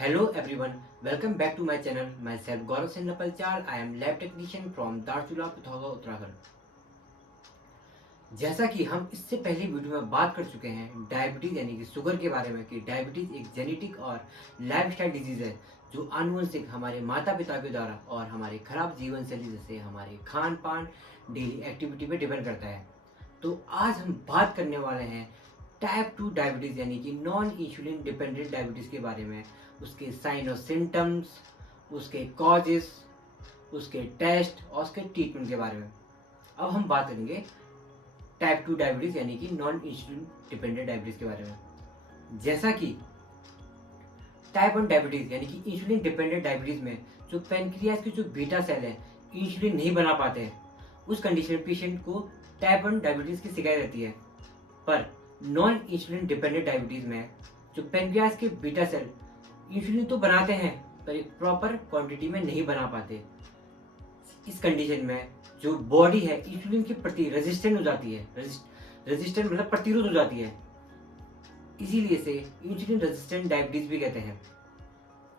Hello everyone, welcome back to my channel. Myself Gaurav Singh Napalchal. I am lab technician from Darchula, Pithoga, Uttarakhand. जैसा कि हम इससे पहले video में बात कर चुके हैं डायबिटीज यानी कि शुगर के बारे में कि डायबिटीज एक जेनेटिक और लाइफस्टाइल डिजीज है जो आनुवंशिक हमारे माता पिता के द्वारा और हमारे खराब जीवन शैली जैसे हमारे खान पान डेली एक्टिविटी पे डिपेंड करता है। तो आज हम बात करने वाले हैं टाइप 2 डायबिटीज़ यानी कि नॉन इंसुलिन डिपेंडेंट डायबिटीज़ के बारे में, उसके साइन और सिम्टम्स, उसके कॉजेस, उसके टेस्ट और उसके ट्रीटमेंट के बारे में। अब हम बात करेंगे टाइप 2 डायबिटीज़ यानी कि नॉन इंसुलिन डिपेंडेंट डायबिटीज़ के बारे में। जैसा कि टाइप 1 डायबिटीज़ यानी कि इंसुलिन डिपेंडेंट डायबिटीज़ में जो पेनक्रियाज के जो बीटा सेल है इंसुलिन नहीं बना पाते हैं, उस कंडीशन में पेशेंट को टाइप 1 डायबिटीज़ की शिकायत रहती है। पर नॉन इंसुलिन डिपेंडेंट डायबिटीज़ में जो पेनक्रियाज के बीटा सेल इंसुलिन तो बनाते हैं पर एक प्रॉपर क्वांटिटी में नहीं बना पाते। इस कंडीशन में जो बॉडी है इंसुलिन के प्रति रेजिस्टेंट हो जाती है। रेजिस्टेंट मतलब प्रतिरोध हो जाती है, इसीलिए से इंसुलिन रेजिस्टेंट डायबिटीज भी कहते हैं।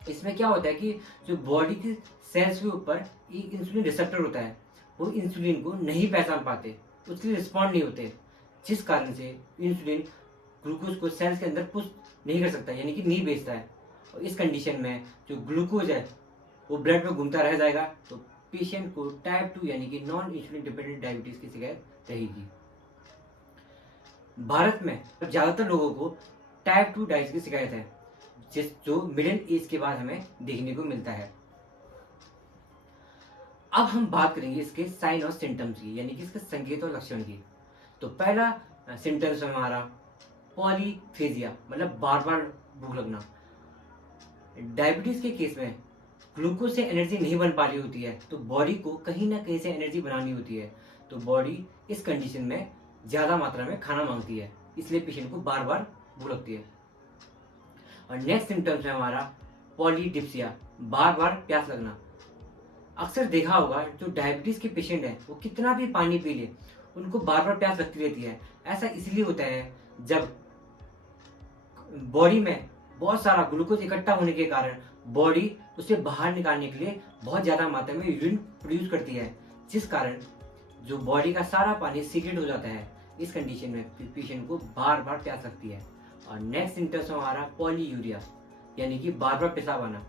इसमें क्या होता है कि जो बॉडी के सेल्स के ऊपर एक इंसुलिन रिसेप्टर होता है, वो इंसुलिन को नहीं पहचान पाते, उसके लिए रिस्पॉन्ड नहीं होते, जिस कारण से इंसुलिन ग्लूकोज को सेल्स के अंदर पुश नहीं कर सकता यानी कि नहीं भेजता है। और इस कंडीशन में जो ग्लूकोज है वो ब्लड में घूमता रह जाएगा, तो पेशेंट को टाइप 2 यानी कि नॉन इंसुलिन डिपेंडेंट डायबिटीज की शिकायत रहेगी। भारत में ज्यादातर लोगों को टाइप 2 डायबिटीज की शिकायत है, जो मिडिल एज के बाद हमें देखने को मिलता है। अब हम बात करेंगे इसके साइन और सिम्टम्स की यानी कि इसके संकेत और लक्षण की। तो पहला सिम्टम्स हमारा पॉलीफेजिया मतलब बार बार भूख लगना। डायबिटीज के केस में ग्लूकोज से एनर्जी नहीं बन पा रही होती है, तो बॉडी को कहीं ना कहीं से एनर्जी बनानी होती है, तो बॉडी इस कंडीशन में ज़्यादा मात्रा में खाना मांगती है, इसलिए पेशेंट को बार बार भूख लगती है। और नेक्स्ट सिम्टम्स है हमारा पॉलीडिप्सिया, बार बार प्यास लगना। अक्सर देखा होगा जो डायबिटीज़ के पेशेंट हैं वो कितना भी पानी पी ले उनको बार बार प्यास लगती रहती है। ऐसा इसलिए होता है जब बॉडी में बहुत सारा ग्लूकोज इकट्ठा होने के कारण बॉडी उसे बाहर निकालने के लिए बहुत ज़्यादा मात्रा में यूरिन प्रोड्यूस करती है, जिस कारण जो बॉडी का सारा पानी सीक्रेट हो जाता है। इस कंडीशन में पेशेंट को बार बार प्यास लगती है। और नेक्स्ट सिम्टम्स हमारा पॉलीयूरिया यानी कि बार बार पेशाब आना।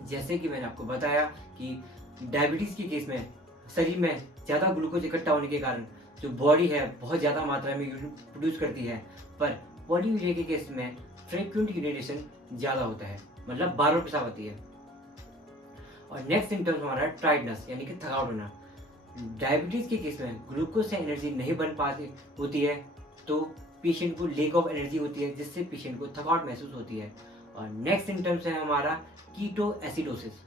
जैसे कि मैंने आपको बताया कि डायबिटीज़ के केस में शरीर में ज़्यादा ग्लूकोज इकट्ठा होने के कारण जो बॉडी है बहुत ज़्यादा मात्रा में यूरिन प्रोड्यूस करती है, पर पॉलीयूरिया के केस में फ्रीक्वेंट यूरिनेशन ज़्यादा होता है, मतलब बार बार पेशाब आती है। और नेक्स्ट सिम्टम्स हमारा टायर्डनेस यानी कि थकावट होना। डायबिटीज़ के केस में ग्लूकोज से एनर्जी नहीं बन पाती होती है, तो पेशेंट को लेक ऑफ एनर्जी होती है, जिससे पेशेंट को थकावट महसूस होती है। और नेक्स्ट सिम्टम्स है हमारा कीटो एसिडोसिस।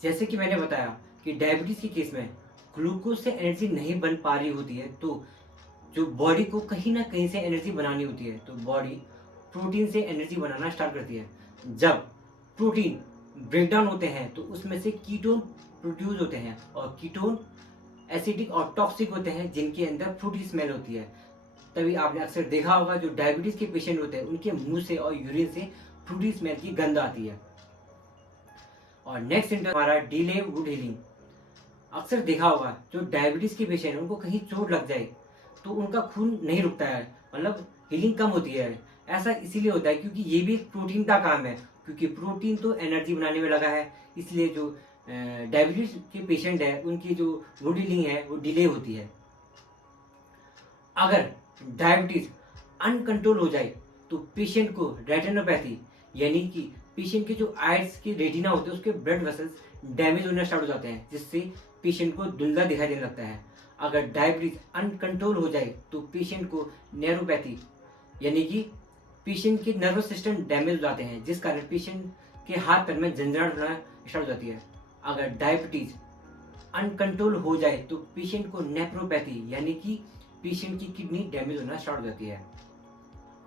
जैसे कि मैंने बताया कि डायबिटीज़ के केस में ग्लूकोज से एनर्जी नहीं बन पा रही होती है, तो जो बॉडी को कहीं ना कहीं से एनर्जी बनानी होती है, तो बॉडी प्रोटीन से एनर्जी बनाना स्टार्ट करती है। जब प्रोटीन ब्रेकडाउन होते हैं तो उसमें से कीटोन प्रोड्यूस होते हैं, और कीटोन एसिडिक और टॉक्सिक होते हैं, जिनके अंदर फ्रूटी स्मेल होती है। तभी आपने अक्सर देखा होगा जो डायबिटीज़ के पेशेंट होते हैं उनके मुंह से और यूरिन से फ्रूटी स्मेल की गंध आती है। और नेक्स्ट सिम्टम हमारा डिले वुड हीलिंग। अक्सर देखा होगा जो डायबिटीज़ के पेशेंट हैं उनको कहीं चोट लग जाए तो उनका खून नहीं रुकता है, मतलब हीलिंग कम होती है। ऐसा इसीलिए होता है क्योंकि ये भी एक प्रोटीन का काम है, क्योंकि प्रोटीन तो एनर्जी बनाने में लगा है, इसलिए जो डायबिटीज के पेशेंट है उनकी जो वुड हीलिंग है वो डिले होती है। अगर डायबिटीज अनकंट्रोल हो जाए तो पेशेंट को रेटिनोपैथी यानी कि पेशेंट के जो आइज के रेटिना होते हैं उसके ब्लड वेसल्स डैमेज होना स्टार्ट हो जाते हैं, जिससे पेशेंट को धुंधला दिखाई देने लगता है। अगर डायबिटीज अनकंट्रोल हो जाए तो पेशेंट को न्यूरोपैथी यानी कि पेशेंट के नर्वस सिस्टम डैमेज हो जाते हैं, जिस कारण पेशेंट के हाथ पैर में झंझनाहट होना स्टार्ट हो जाती है। अगर डायबिटीज अनकंट्रोल हो जाए तो पेशेंट को नेफ्रोपैथी यानी कि पेशेंट की किडनी डैमेज होना स्टार्ट हो जाती है।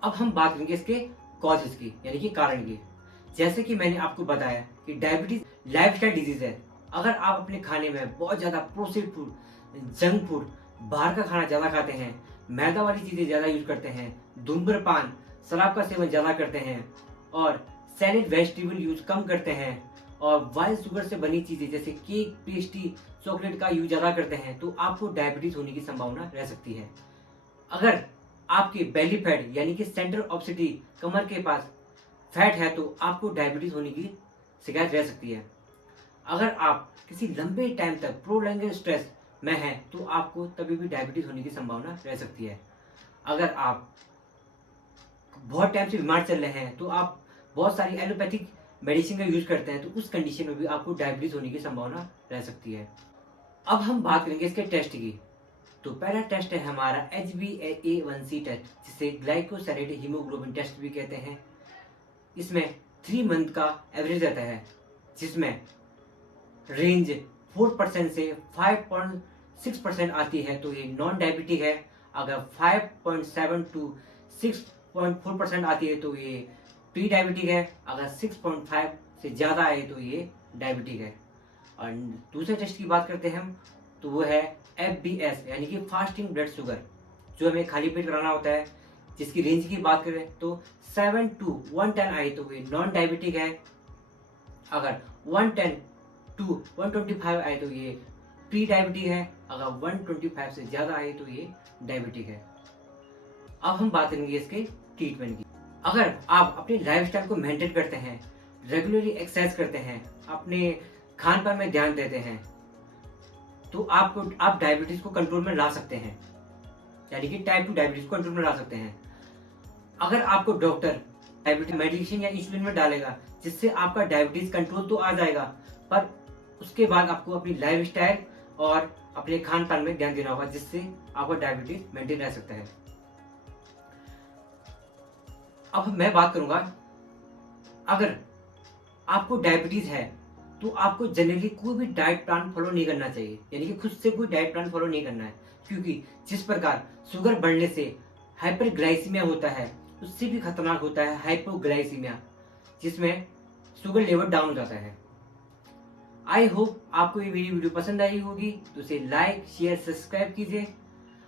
अब हम बात करेंगे इसके कॉजेस की यानी कि कारण की। जैसे कि मैंने आपको बताया कि डायबिटीज लाइफस्टाइल डिजीज है। अगर आप अपने खाने में बहुत ज़्यादा प्रोसेस्ड फूड, जंक फूड, बाहर का खाना ज़्यादा खाते हैं, मैदा वाली चीज़ें ज़्यादा यूज करते हैं, धूम्रपान, शराब का सेवन ज़्यादा करते हैं, और सैलेड वेजिटेबल यूज कम करते हैं और वाइल्ड शुगर से बनी चीजें जैसे केक, पेस्ट्री, चॉकलेट का यूज ज्यादा करते हैं तो आपको डायबिटीज होने की संभावना रह सकती है। अगर आपके बेली फैट यानी कि सेंटर ऑफ सिटी कमर के पास फैट है तो आपको डायबिटीज होने की शिकायत रह सकती है। अगर आप किसी लंबे टाइम तक प्रोलॉन्ग्ड स्ट्रेस में हैं तो आपको तभी भी डायबिटीज होने की संभावना रह सकती है। अगर आप बहुत टाइम से बीमार चल रहे हैं तो आप बहुत सारी एलोपैथिक मेडिसिन का यूज करते हैं तो उस कंडीशन में भी आपको डायबिटीज होने की संभावना रह सकती है। अब हम बात करेंगे इसके टेस्ट की। तो पहला टेस्ट है हमारा HbA1c टेस्ट, जिसे ग्लाइकोसाइलेट हीमोग्लोबिन टेस्ट भी कहते हैं। इसमें 3 मंथ का एवरेज रहता है, जिसमें रेंज 4% से 5.6% आती है तो ये नॉन डायबिटिक है। अगर 5.7 टू 6.4% आती है तो ये प्री डायबिटिक है। अगर 6.5 से ज़्यादा आए तो ये डायबिटिक है। और दूसरे टेस्ट की बात करते हैं हम, तो वो है FBS यानी कि फास्टिंग ब्लड शुगर, जो हमें खाली पेट कराना होता है, जिसकी रेंज की बात करें तो 7 टू 110 आए तो ये नॉन डायबिटिक है। अगर 110 टू 125 आए तो ये प्री डायबिटिक है। अगर 125 से ज़्यादा आए तो ये डायबिटिक है। अब हम बात करेंगे इसके ट्रीटमेंट की। अगर आप अपनी लाइफस्टाइल को मेंटेन करते हैं, रेगुलरली एक्सरसाइज करते हैं, अपने खान पान में ध्यान देते हैं तो आप डायबिटीज को कंट्रोल में ला सकते हैं, यानी कि टाइप 2 डायबिटीज को कंट्रोल में ला सकते हैं। अगर आपको डॉक्टर डायबिटीज मेडिसिन या इंसुलिन में डालेगा जिससे आपका डायबिटीज कंट्रोल तो आ जाएगा, पर उसके बाद आपको अपनी लाइफस्टाइल और अपने खान पान में ध्यान देना होगा, जिससे आपका डायबिटीज मेंटेन रह सकता है। अब मैं बात करूंगा, अगर आपको डायबिटीज है तो आपको जनरली कोई भी डाइट प्लान फॉलो नहीं करना चाहिए, यानी कि खुद से कोई डाइट प्लान फॉलो नहीं करना है, क्योंकि जिस प्रकार शुगर बढ़ने से हाइपरग्लाइसीमिया होता है, उससे भी खतरनाक होता है हाइपोग्लाइसीमिया, जिसमें शुगर लेवल डाउन हो जाता है। आई होप आपको ये मेरी वीडियो पसंद आई होगी, तो इसे लाइक, शेयर, सब्सक्राइब कीजिए।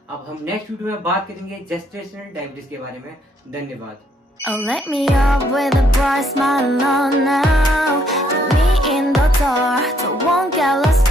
अब हम नेक्स्ट वीडियो में बात करेंगे जेस्टेशनल डायबिटीज के बारे में। धन्यवाद। Oh, let me up with a bright smile on now. Put me in the dark, so won't get lost.